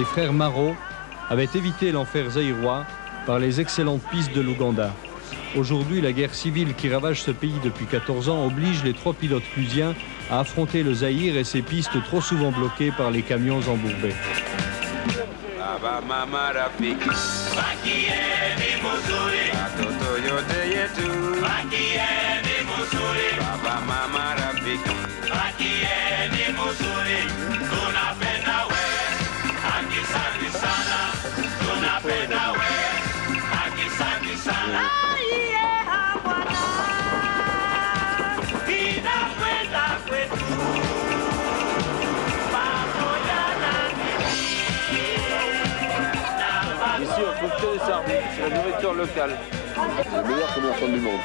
les frères Marot avaient évité l'enfer zaïrois par les excellentes pistes de l'Ouganda. Aujourd'hui, la guerre civile qui ravage ce pays depuis 14 ans oblige les 3 pilotes clusiens à affronter le Zaïre et ses pistes trop souvent bloquées par les camions embourbés. Ici, on trouve que des sardines, c'est la nourriture locale. C'est le meilleur commerçant du monde.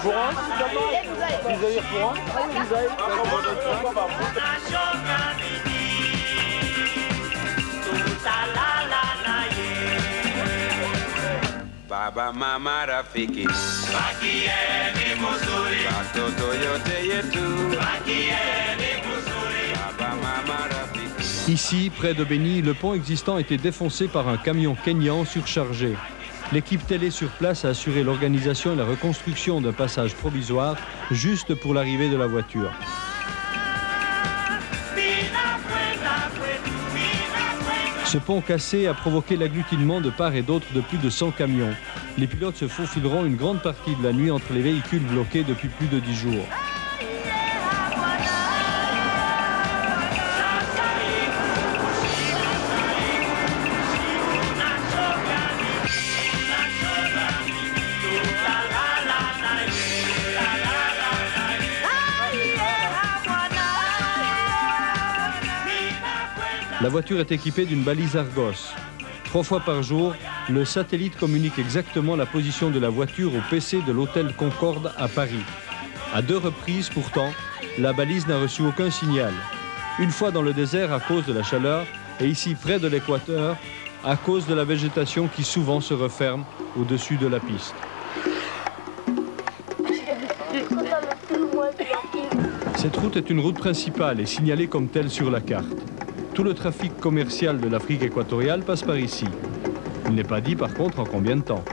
Fourant, du Zaïre fourant. Baba mama rafiki Bakieni muzuri Watoto yote yetu Bakieni muzuri Baba mama rafiki. Ici, près de Beni, le pont existant était défoncé par un camion kényan surchargé. L'équipe télé sur place a assuré l'organisation et la reconstruction d'un passage provisoire juste pour l'arrivée de la voiture. Ce pont cassé a provoqué l'agglutinement de part et d'autre de plus de 100 camions. Les pilotes se faufileront une grande partie de la nuit entre les véhicules bloqués depuis plus de 10 jours. La voiture est équipée d'une balise Argos. 3 fois par jour, le satellite communique exactement la position de la voiture au PC de l'hôtel Concorde à Paris. À 2 reprises, pourtant, la balise n'a reçu aucun signal. Une fois dans le désert à cause de la chaleur, et ici près de l'équateur, à cause de la végétation qui souvent se referme au-dessus de la piste. Cette route est une route principale et signalée comme telle sur la carte. Tout le trafic commercial de l'Afrique équatoriale passe par ici. Il n'est pas dit par contre en combien de temps.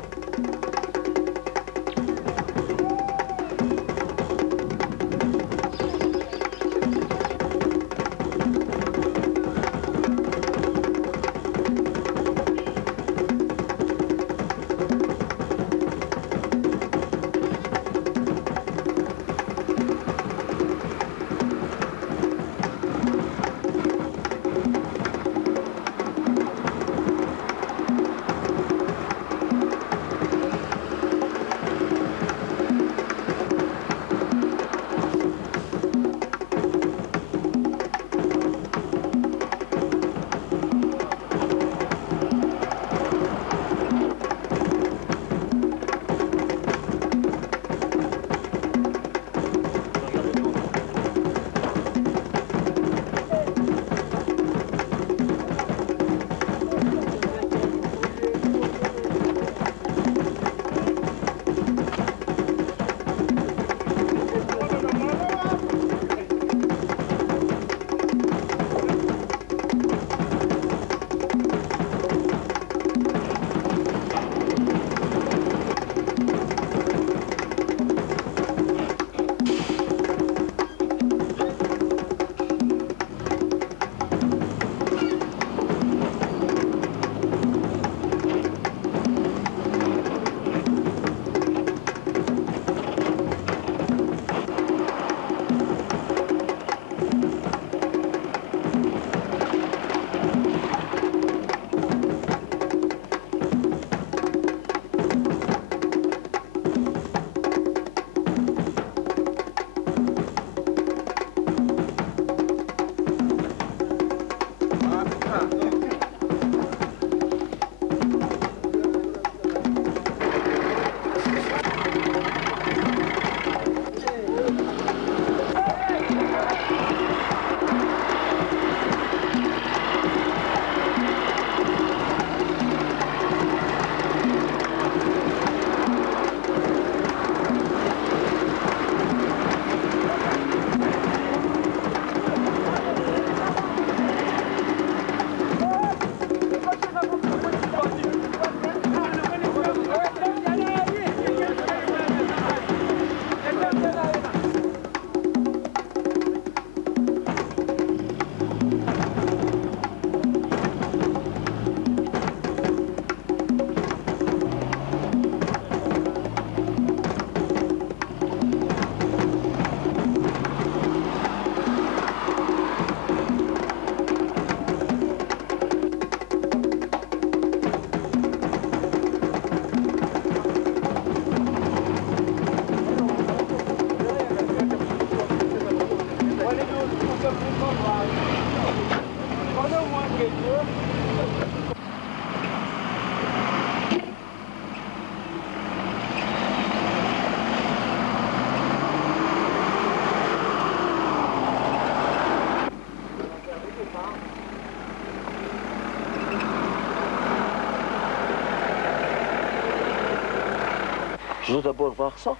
Je veux d'abord voir ça,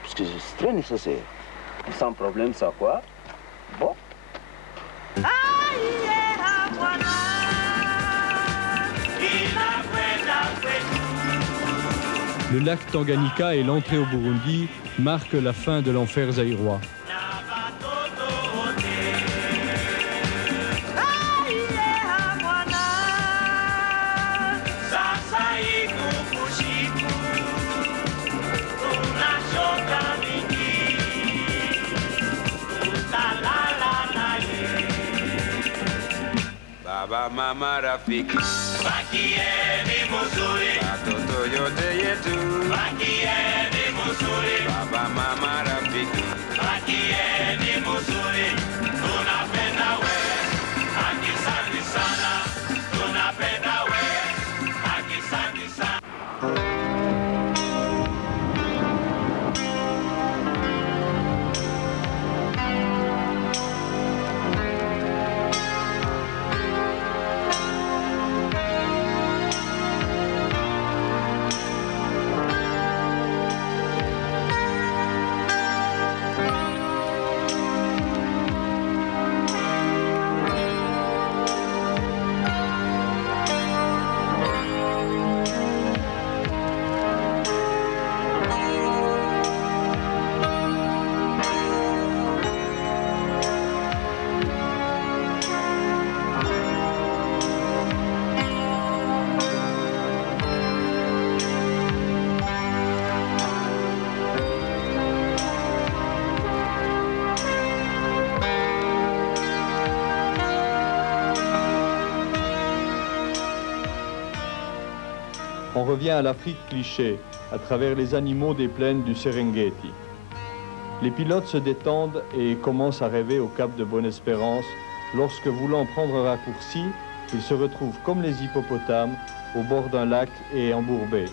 parce que c'est très nécessaire. Sans problème, ça quoi? Bon. Le lac Tanganyika et l'entrée au Burundi marquent la fin de l'enfer zaïrois. Baba mama rafiki Bakieni muzuri Watoto yote yetu Bakieni muzuri Baba mama rafiki Bakieni muzuri Tunapenda we Akisandi sana Tunapenda we Akisandi sana. On revient à l'Afrique cliché, à travers les animaux des plaines du Serengeti. Les pilotes se détendent et commencent à rêver au cap de Bonne-Espérance, lorsque, voulant prendre un raccourci, ils se retrouvent comme les hippopotames, au bord d'un lac et embourbés.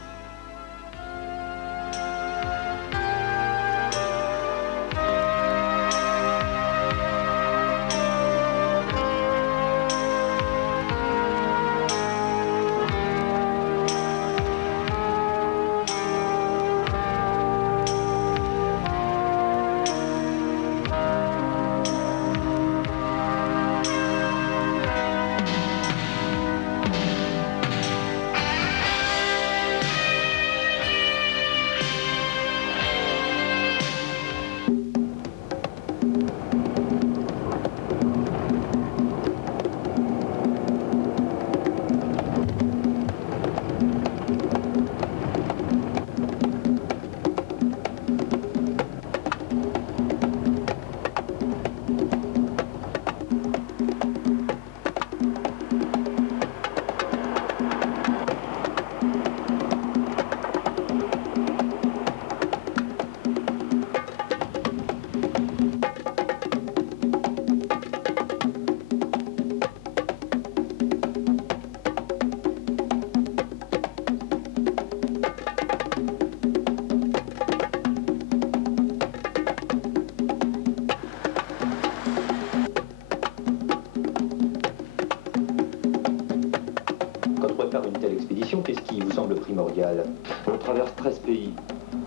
Qu'est-ce qui vous semble primordial? On traverse 13 pays.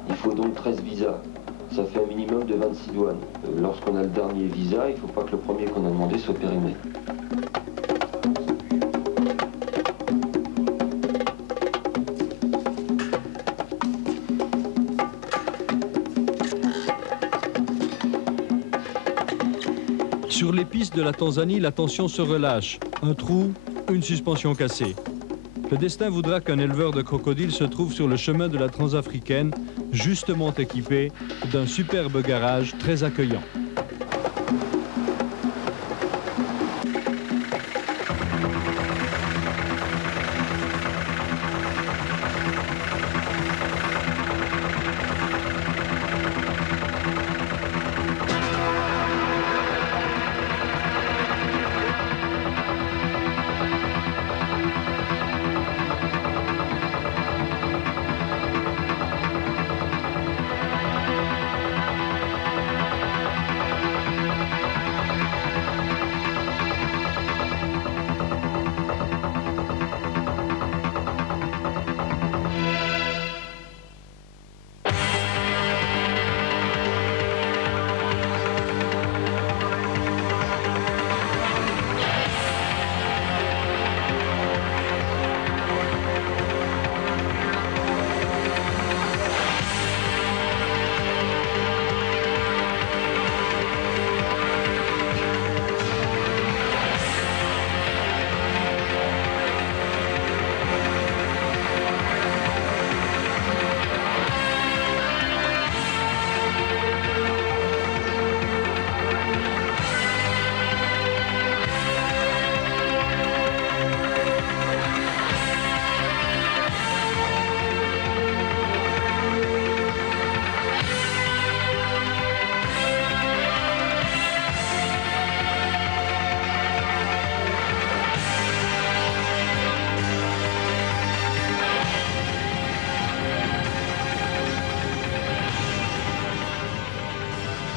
Il faut donc 13 visas. Ça fait un minimum de 26 douanes. Lorsqu'on a le dernier visa, il ne faut pas que le premier qu'on a demandé soit périmé. Sur les pistes de la Tanzanie, la tension se relâche. Un trou, une suspension cassée. Le destin voudra qu'un éleveur de crocodiles se trouve sur le chemin de la Transafricaine, justement équipé d'un superbe garage très accueillant.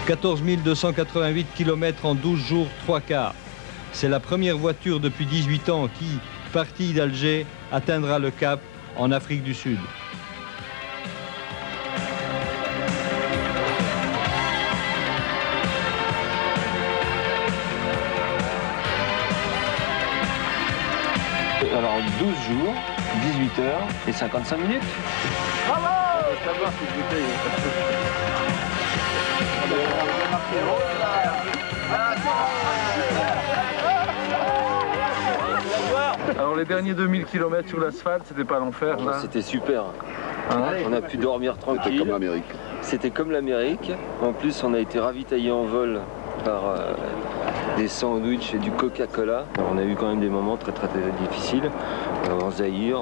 14 288 km en 12 jours, 3 quarts. C'est la première voiture depuis 18 ans qui, partie d'Alger, atteindra le Cap en Afrique du Sud. Alors 12 jours, 18 heures et 55 minutes. Alors les derniers 2000 km sur l'asphalte, c'était pas l'enfer là? C'était super. On a pu dormir C'était tranquille. comme l'Amérique. C'était comme l'Amérique. En plus, on a été ravitaillé en vol par des sandwichs et du Coca-Cola. On a eu quand même des moments très difficiles. En Zaïre,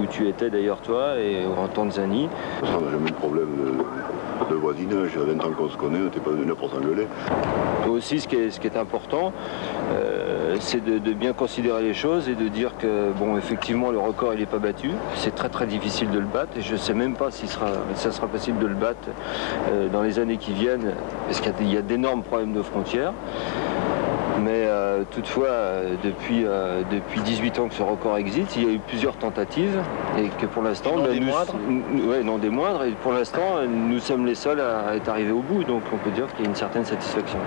où tu étais d'ailleurs toi, et en Tanzanie. On n'a jamais eu de problème de voisinage. Il y a 20 ans qu'on se connaît, on n'était pas venu pour s'engueuler. Aussi, ce qui est important, c'est de bien considérer les choses et de dire que, bon, effectivement, le record, il n'est pas battu. C'est très difficile de le battre et je ne sais même pas si ça sera possible de le battre dans les années qui viennent, parce qu'il y a d'énormes problèmes de frontières. Mais toutefois, depuis 18 ans que ce record existe, il y a eu plusieurs tentatives et que pour l'instant... Non des moindres. Ouais, non des moindres, et pour l'instant, nous sommes les seuls à être arrivés au bout, donc on peut dire qu'il y a une certaine satisfaction.